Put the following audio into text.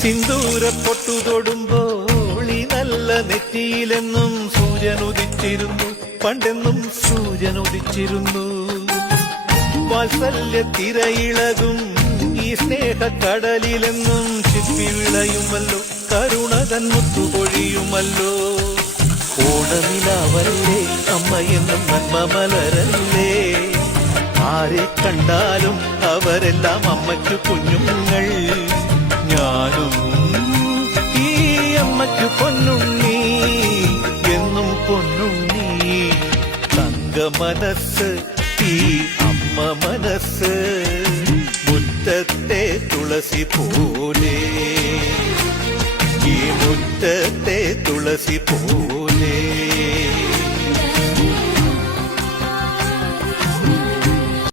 സിന്ദൂര പൊട്ടു തൊടുമ്പോൾ ഈ നല്ല നെറ്റിയിലെന്നും സൂര്യൻ ഉദിച്ചിരുന്നു, പണ്ടെന്നും സൂര്യൻ ഉദിച്ചിരുന്നു. വാത്സല്യ തിരയിളകും ഈ സ്നേഹക്കടലിലെന്നും ചിപ്പി വിളയുമല്ലോ, കരുണ തൻ മുത്തുപൊഴിയുമല്ലോ. ഓണനിലാവല്ലേ അമ്മയെന്നും നന്മ മലരല്ലേ, ആരെ കണ്ടാലും അവരെല്ലാം അമ്മയ്ക്ക് കുഞ്ഞുങ്ങൾ. ഞാനും ഈ അമ്മയ്ക്ക് പൊന്നുണ്ണി, എന്നും പൊന്നുണ്ണി. തങ്ക മനസ്സ് ഈ അമ്മ മനസ്സ്, മുറ്റത്തെ തുളസി പോലെ, ഈ മുറ്റത്തെ തുളസി പോലെ.